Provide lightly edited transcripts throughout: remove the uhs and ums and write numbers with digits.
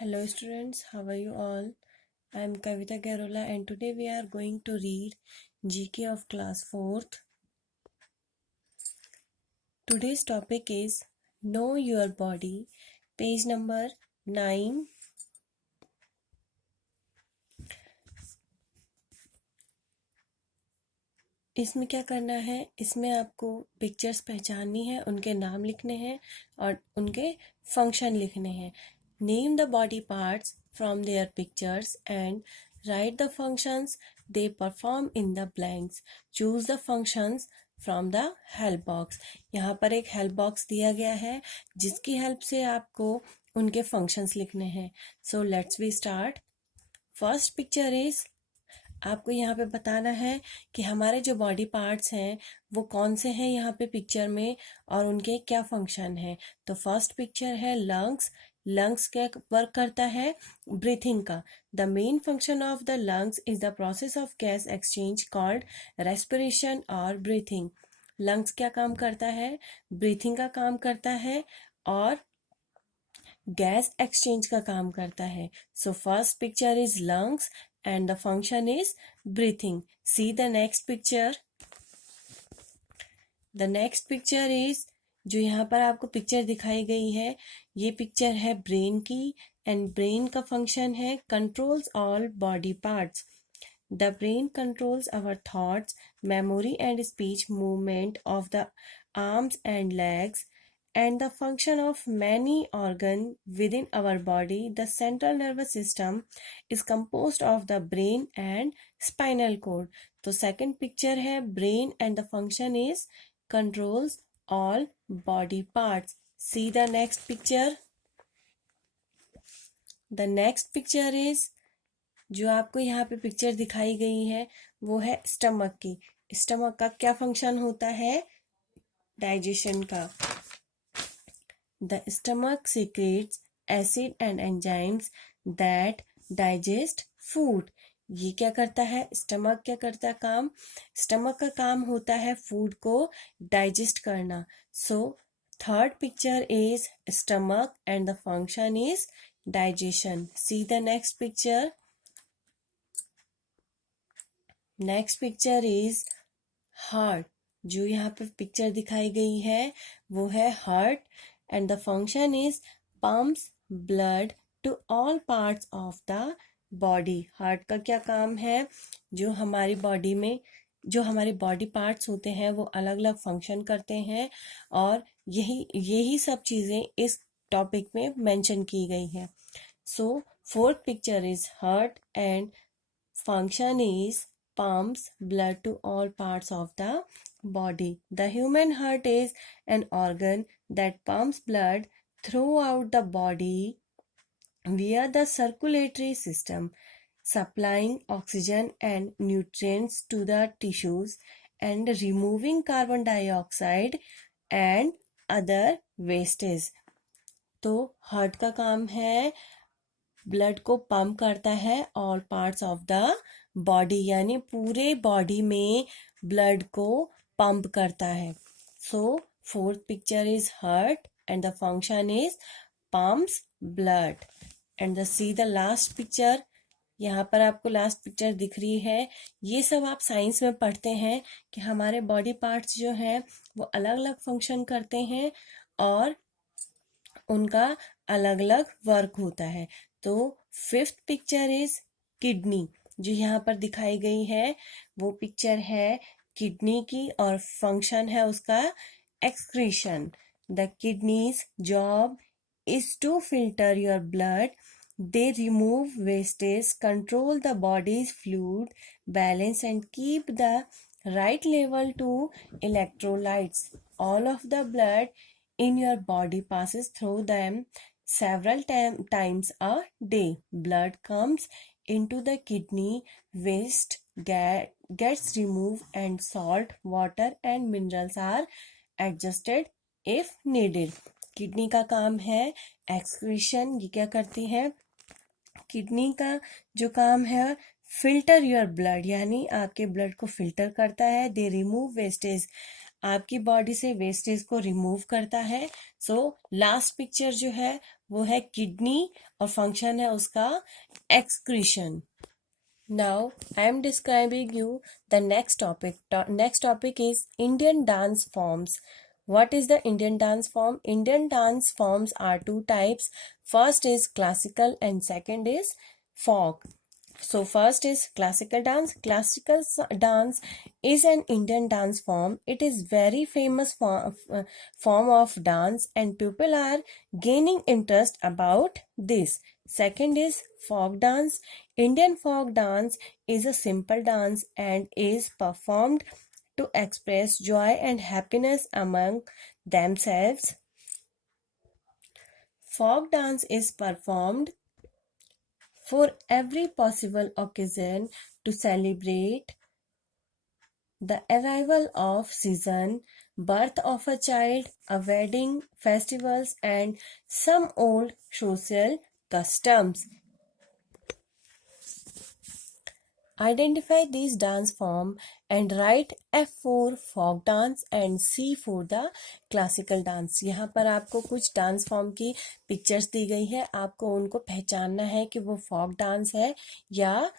Hello students, how are you all? I am Kavita Garola and today we are going to read GK of class 4th. Today's topic is Know Your Body, page number 9. इसमें क्या करना है, इसमें आपको pictures पहचाननी है, उनके नाम लिखने हैं और उनके फंक्शन लिखने हैं. Name the body parts from their pictures and write the functions they perform in the blanks. Choose the functions from the help box. यहाँ पर एक हेल्प बॉक्स दिया गया है जिसकी हेल्प से आपको उनके फंक्शंस लिखने हैं. So let's we start. First picture is, आपको यहाँ पे बताना है कि हमारे जो बॉडी पार्ट्स हैं वो कौन से हैं यहाँ पे पिक्चर में और उनके क्या फंक्शन है. तो फर्स्ट पिक्चर है लंग्स. लंग्स क्या वर्क करता है? ब्रीथिंग का. The main function of the lungs is the process of gas exchange called respiration और ब्रीथिंग. लंग्स क्या काम करता है? ब्रीथिंग का काम करता है और गैस एक्सचेंज का काम करता है. So first picture is lungs and the function is breathing. See the next picture. The next picture is, जो यहाँ पर आपको पिक्चर दिखाई गई है ये पिक्चर है ब्रेन की एंड ब्रेन का फंक्शन है controls all body parts. The brain controls our thoughts, memory and speech, movement of the arms and legs and the function of many organs within our body. The central nervous system is composed of the brain and spinal cord. तो second picture है brain and the function is controls all body parts. See the next picture. The next picture is, जो आपको यहाँ पे picture दिखाई गई है वो है स्टमक की. स्टमक का क्या फंक्शन होता है? डाइजेशन का. The stomach secretes acid and enzymes that digest food. ये क्या करता है? स्टमक क्या करता है काम? स्टमक का काम होता है फूड को डाइजेस्ट करना. So third picture is stomach and the function is digestion. See the next picture. Next picture is heart. जो यहाँ पर पिक्चर दिखाई गई है वो है heart and the function is pumps blood to all parts of the body. Heart का क्या काम है? जो हमारी बॉडी में जो हमारे बॉडी पार्ट्स होते हैं वो अलग अलग फंक्शन करते हैं और यही सब चीज़ें इस टॉपिक में मेंशन की गई हैं. So fourth picture is heart and function is pumps blood to all parts of the body. The human heart is an organ that pumps blood throughout the body via the circulatory system, supplying oxygen and nutrients to the tissues and removing carbon dioxide and other wastes. तो heart का काम है blood को pump करता है all parts of the body, यानी पूरे body में ब्लड को पंप करता है. So fourth picture is heart and the function is pumps blood. And the see the last picture. यहाँ पर आपको लास्ट पिक्चर दिख रही है. ये सब आप साइंस में पढ़ते हैं कि हमारे बॉडी पार्ट्स जो हैं वो अलग अलग फंक्शन करते हैं और उनका अलग अलग वर्क होता है. तो फिफ्थ पिक्चर इज किडनी. जो यहाँ पर दिखाई गई है वो पिक्चर है किडनी की और फंक्शन है उसका excretion. The kidneys job is to filter your blood. They remove wastage, control the body's fluid balance and keep the right level to electrolytes. All of the blood in your body passes through them several times a day. Blood comes into the kidney, waste gets removed and salt, water and minerals are adjusted if needed. Kidney का काम है excretion. ये क्या करती है? Kidney का जो काम है फिल्टर योर ब्लड, यानी आपके ब्लड को फिल्टर करता है. दे रिमूव वेस्टेज. आपकी बॉडी से वेस्टेज को रिमूव करता है। सो लास्ट पिक्चर जो है वो है किडनी और फंक्शन है उसका excretion. Now I am describing you the next topic. Next topic is Indian dance forms. What is the Indian dance form? Indian dance forms are two types. First is classical and second is folk. So first is classical dance. Classical dance is an Indian dance form. It is very famous form of dance and people are gaining interest about this. Second is folk dance. Indian folk dance is a simple dance and is performed to express joy and happiness among themselves. Folk dance is performed for every possible occasion to celebrate the arrival of season, birth of a child, a wedding, festivals, and some old social customs. Identify these dance form and write F for folk dance and C for the classical dance. यहाँ पर आपको कुछ dance form की pictures दी गई है, आपको उनको पहचानना है कि वो फोक डांस है या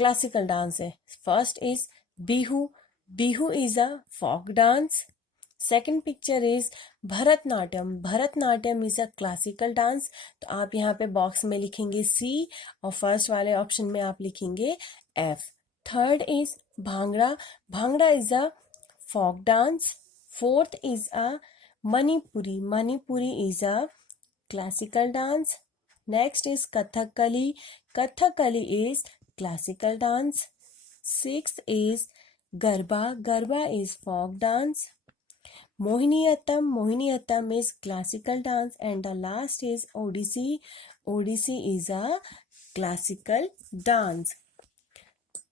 classical dance है. First is Bihu. Bihu is a folk dance. Second picture is Bharatanatyam. Bharatanatyam is a classical dance. तो आप यहाँ पे बॉक्स में लिखेंगे सी और फर्स्ट वाले ऑप्शन में आप लिखेंगे F. Third is Bhangra. Bhangra is a folk dance. Fourth is a Manipuri. Manipuri is a classical dance. Next is Kathakali. Kathakali is classical dance. Sixth is Garba. Garba is folk dance. Mohiniyattam. Mohiniyattam is classical dance. And the last is Odissi. Odissi is a classical dance.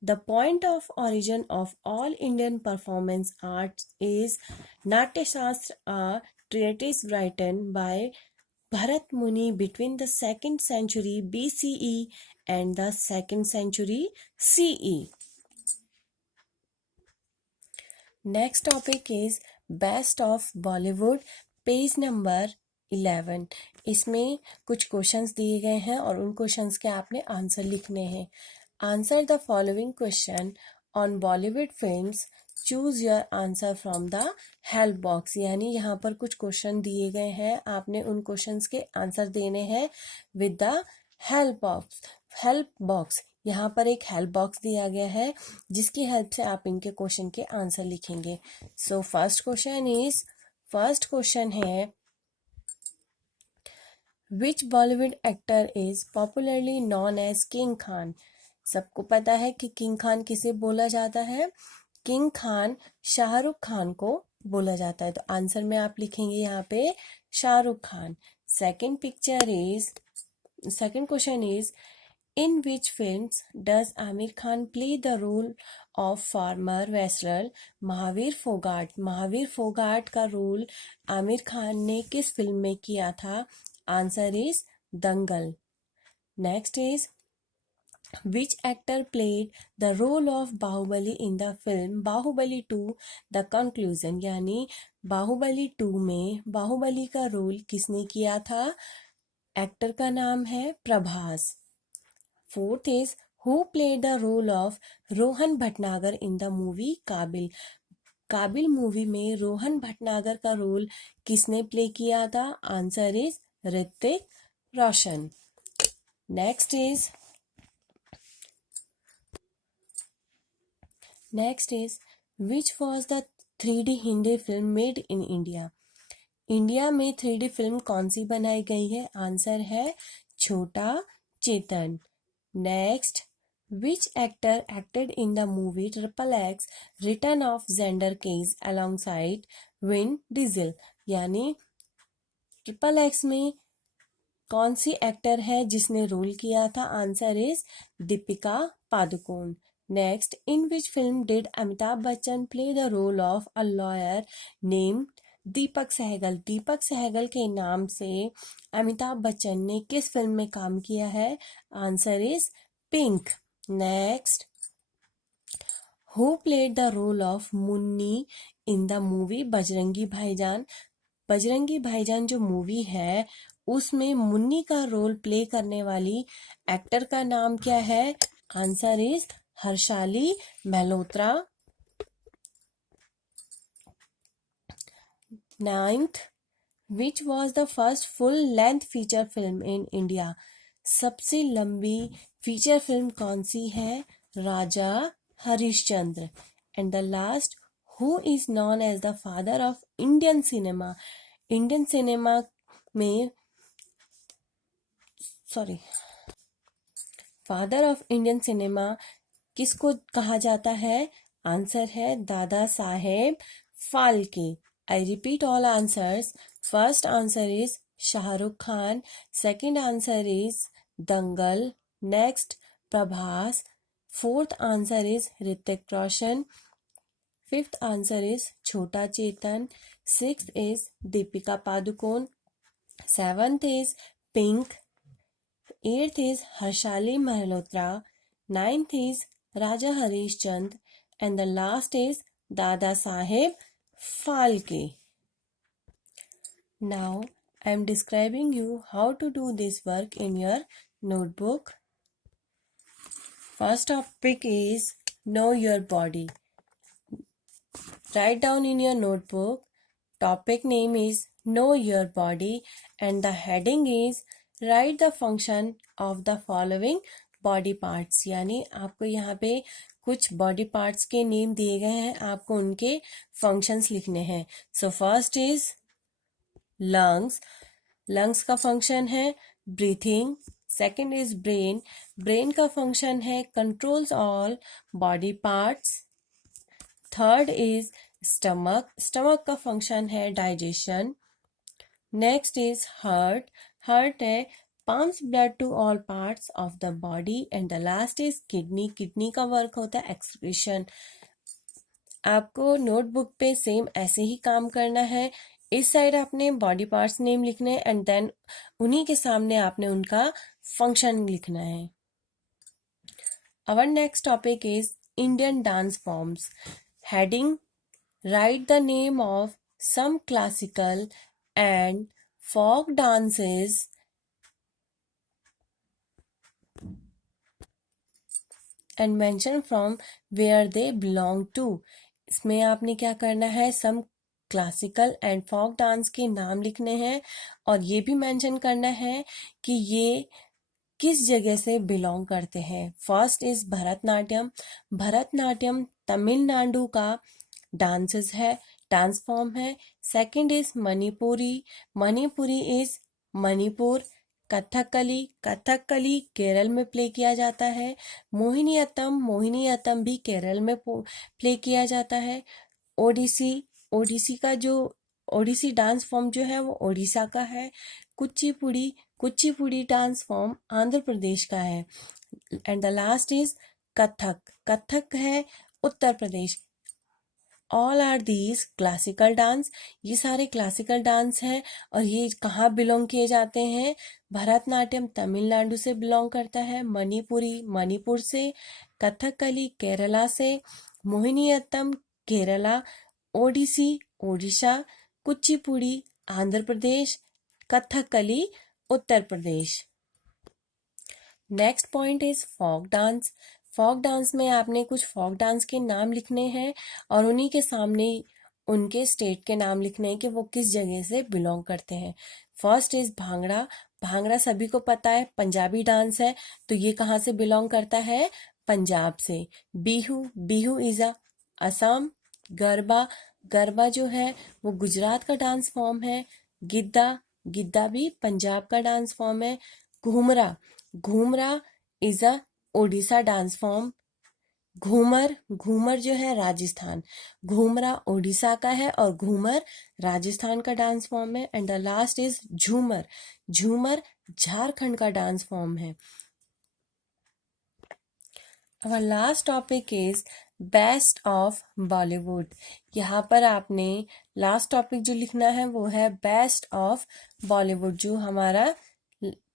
The point of origin of all Indian performance arts is Natya Shastra, a treatise written by Bharat Muni between the 2nd century BCE and the 2nd century CE. Next topic is Best of Bollywood, page number 11. इसमें कुछ questions दिए गए हैं और उन questions के आपने answer लिखने हैं. Answer the following question on Bollywood films. Choose your answer from the help box. यानी यहाँ पर कुछ क्वेश्चन दिए गए हैं, आपने उन क्वेश्चंस के आंसर देने हैं with the help box. Help box, यहाँ पर एक हेल्प बॉक्स दिया गया है जिसकी हेल्प से आप इनके क्वेश्चन के आंसर लिखेंगे. सो फर्स्ट क्वेश्चन है which Bollywood actor is popularly known as king Khan. सबको पता है कि किंग खान किसे बोला जाता है. किंग खान शाहरुख खान को बोला जाता है. तो आंसर में आप लिखेंगे यहाँ पे Shahrukh Khan. Second question is in which films does Aamir Khan play the role of farmer wrestler Mahavir Phogat. Mahavir Phogat का रोल आमिर खान ने किस फिल्म में किया था. Answer is Dangal. Next is which actor played the role of Bahubali in the film Bahubali 2 the conclusion. यानी बाहुबली 2 में बाहुबली का role किसने किया था. एक्टर का नाम है Prabhas. Fourth is who played the role of Rohan Bhatnagar in the movie काबिल. काबिल मूवी में रोहन भटनागर का रोल किसने प्ले किया था. Answer is Hrithik Roshan. Next is which was the 3D Hindi film made in India. India में 3D फिल्म कौन सी बनाई गई है. आंसर है Chhota Chetan. Next which actor acted in the movie Triple X return of Xander Cage alongside Vin Diesel. यानी Triple X में कौन सी एक्टर है जिसने रोल किया था. Answer is Deepika Padukone. Next, in which film did Amitabh Bachchan play the role of a lawyer named दीपक सहगल. दीपक सहगल के नाम से अमिताभ बच्चन ने किस फिल्म में काम किया है. Answer is Pink. Next, who played the role of Munni in the movie Bajrangi Bhaijaan? Bajrangi भाईजान जो मूवी है उसमें मुन्नी का रोल प्ले करने वाली एक्टर का नाम क्या है? Answer is Harshali Malhotra. 9th, which was the first full-length feature film in India? सबसे लंबी फीचर फिल्म कौन सी है? Raja Harishchandra. And the last, who is known as the father of Indian cinema? Indian cinema में फादर ऑफ इंडियन सिनेमा किसको कहा जाता है? आंसर है Dada Saheb Phalke. I repeat all answers. First answer is Shahrukh Khan, second answer is Dangal, next Prabhas, fourth answer is Hrithik Roshan, fifth answer is Chhota Chetan, sixth is Deepika Padukone, seventh is Pink, eighth is Harshali Malhotra, ninth is Raja Harishchand, and the last is Dada Saheb Phalke. Now I am describing you how to do this work in your notebook. First topic is know your body. Write down in your notebook. Topic name is know your body and the heading is right the function of the following body parts. यानी आपको यहाँ पे कुछ body parts के name दिए गए हैं, आपको उनके फंक्शंस लिखने हैं। So first is lungs. Lungs का फंक्शन है breathing. Second is brain. Brain का फंक्शन है controls all body parts. Third is stomach. Stomach का फंक्शन है digestion. Next is heart. Heart है pumps blood to all parts of the body. And the last is kidney. Kidney का work होता है excretion. आपको notebook पे same ऐसे ही काम करना है। इस साइड आपने बॉडी पार्ट्स नेम लिखने हैं एंड देन उन्हीं के सामने आपने उनका फंक्शन लिखना है। Our next topic is Indian dance forms. Heading write the name of some classical and folk dances and mention from where they belong to. इसमें आपने क्या करना है? सम क्लासिकल एंड फोक डांस के नाम लिखने हैं और ये भी मेंशन करना है कि ये किस जगह से बिलोंग करते हैं। First is Bharatanatyam. भरतनाट्यम तमिलनाडु का डांसेस है, डांस फॉर्म है। Second is Manipuri. Manipuri is Manipur. Kathakali. Kathakali Kerala में प्ले किया जाता है। मोहिनीअट्टम। मोहिनीअट्टम भी केरल में प्ले किया जाता है। ओडिसी। ओडिसी का जो ओडिसी डांस फॉर्म जो है वो ओडिशा का है। कुचिपुड़ी। कुचिपुड़ी डांस फॉर्म आंध्र प्रदेश का है। And the last is Kathak. Kathak है Uttar Pradesh. All are these classical dance. ये सारे क्लासिकल डांस हैं और ये कहाँ बिलोंग किए जाते हैं? भरतनाट्यम तमिलनाडु से बिलोंग करता है, मणिपुरी मणिपुर से, कथकली केरला से, Mohiniyattam Kerala, Odissi Odisha, Kuchipudi Andhra Pradesh, Kathakali Uttar Pradesh. Next point is folk dance. Folk dance में आपने कुछ फोक डांस के नाम लिखने हैं और उन्हीं के सामने उनके स्टेट के नाम लिखने हैं कि वो किस जगह से बिलोंग करते हैं। First is Bhangra. भांगड़ा सभी को पता है पंजाबी डांस है, तो ये कहाँ से बिलोंग करता है? पंजाब से। बिहू। बिहू इज असम। गरबा। गरबा जो है वो गुजरात का डांस फॉर्म है। गिद्दा। गिद्दा भी पंजाब का डांस फॉर्म है। Ghumura. Ghumura is a Odisha dance form. Ghoomar. Ghoomar जो है राजस्थान। घूमरा ओडिशा का है और घूमर राजस्थान का डांस फॉर्म है। एंड द लास्ट इज झूमर। झूमर झारखंड का डांस फॉर्म है। Our last topic is best of Bollywood. यहाँ पर आपने लास्ट टॉपिक जो लिखना है वो है बेस्ट ऑफ बॉलीवुड, जो हमारा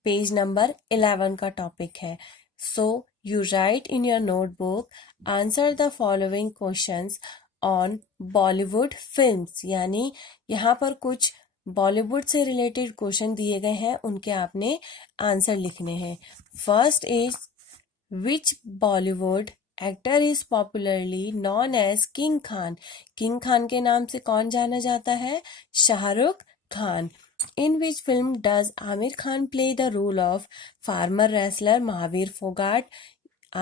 पेज नंबर 11 का टॉपिक है। सो you write in your notebook, answer the following questions on Bollywood films. यानी यहाँ पर कुछ बॉलीवुड से रिलेटेड क्वेश्चन दिए गए हैं, उनके आपने आंसर लिखने हैं. First is which Bollywood actor is popularly known as king Khan. King Khan के नाम से कौन जाना जाता है? Shahrukh Khan. In which film does Amir Khan play the role of farmer wrestler Mahavir Fogart?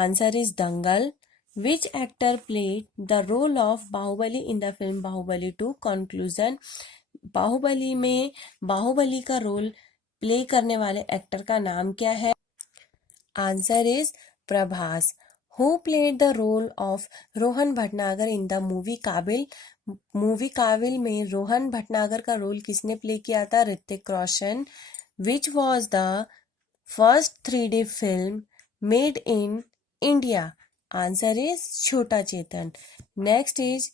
Answer is Dangal. Which actor played the role of Bahubali in the film Bahubali 2? Conclusion. Baahubali में बाहुबली का role play करने वाले actor का नाम क्या है? Answer is Prabhas. Who played the role of Rohan Bhatnagar in the movie काबिल? Movie काबिल में रोहन भटनागर का रोल किसने प्ले किया था? Hrithik Roshan. Which was the first 3D film made in India? Answer is छोटा चेतन. Next is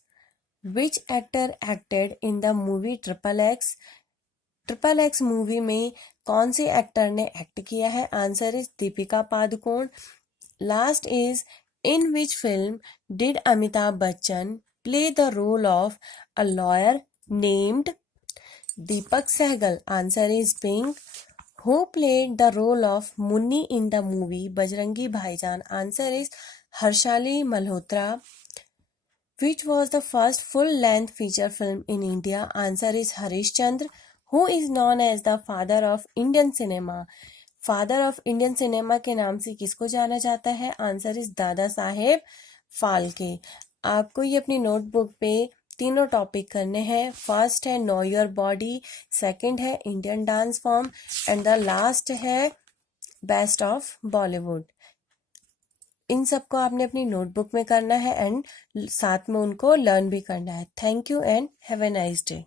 which actor acted in the movie Triple X? Triple X movie में कौन से एक्टर ने एक्ट किया है? Answer is Deepika Padukone. Last is in which film did Amitabh Bachchan play the role of a lawyer named Deepak Sehgal? Answer is Pink. Who played the role of Munni in the movie Bajrangi Bhaijaan? Answer is Harshali Malhotra. Which was the first full-length feature film in India? Answer is Harish Chandra. Who is known as the father of Indian cinema? Father of Indian cinema के नाम से किसको जाना जाता है? Answer is दादा साहेब फाल्के. आपको ये अपनी नोटबुक पे तीनों टॉपिक करने हैं. फर्स्ट है नो योर बॉडी, सेकंड है Indian dance form and the last है बेस्ट ऑफ बॉलीवुड. इन सबको आपने अपनी नोटबुक में करना है एंड साथ में उनको लर्न भी करना है. Thank you and have a nice day.